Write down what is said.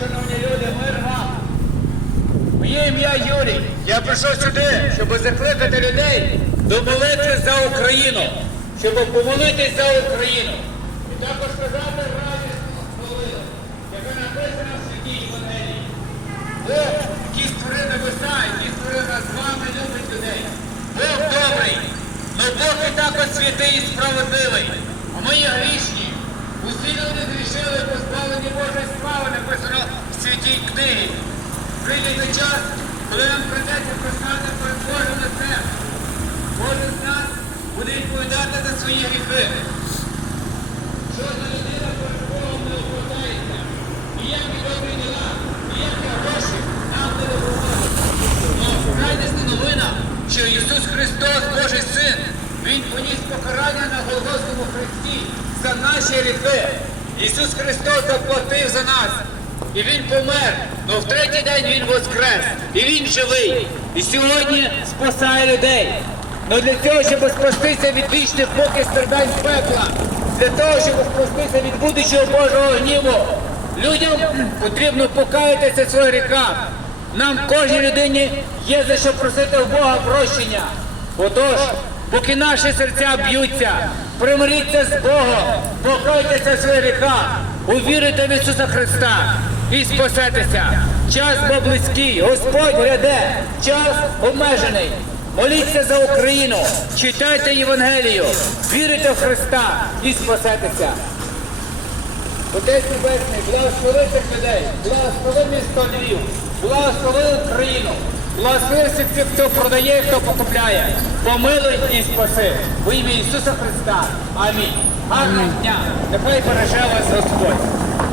шановні люди, мир вам! Моє ім'я Юрій. Я прийшов сюди, щоб закликати людей до молитви за Україну, щоб помолитись за Україну. І також сказати радісну новину, яка написана в святій Євангелії. Бог, який створив небеса, який створив нас з вами, любить людей. Бог добрий, але Бог і також святий і справедливий. А ми є грішні. Усі люди зрішили позбавлені Бога. Прийде час, коли нам прийдеться писати перед Божим лицем. Кожен з нас буде відповідати за свої гріхи. Жодна людина перед Богом не оправдається. Ніякі добрі діла, ніякі гроші нам не допоможуть. Радісна новина, що Ісус Христос, Божий Син, Він поніс покарання на Голгофському Христі за наші гріхи. Ісус Христос заплатив за нас. І Він помер, але в третій день Він воскрес. І Він живий. І сьогодні спасає людей. Ну для цього, щоб спастися від вічних поки страдань пекла, для того, щоб спастися від будучого Божого гніву, людям потрібно покаятися в своїх гріхах. Нам кожній людині є за що просити у Бога прощення. Отож, поки наші серця б'ються, примиріться з Богом, покайтеся в своїх гріхах, увіруйте в Ісуса Христа і спасетеся. Час бо близький, Господь гряде, час обмежений. Моліться за Україну, читайте Євангелію, вірите в Христа і спасетеся. Отець Небесний, благослови цих людей, благослови місто Львів, благослови Україну, благослови всіх тих, хто продає, хто покупляє. Помилуй і спаси. В ім'я Ісуса Христа. Амінь. Гарного дня. Нехай береже вас Господь.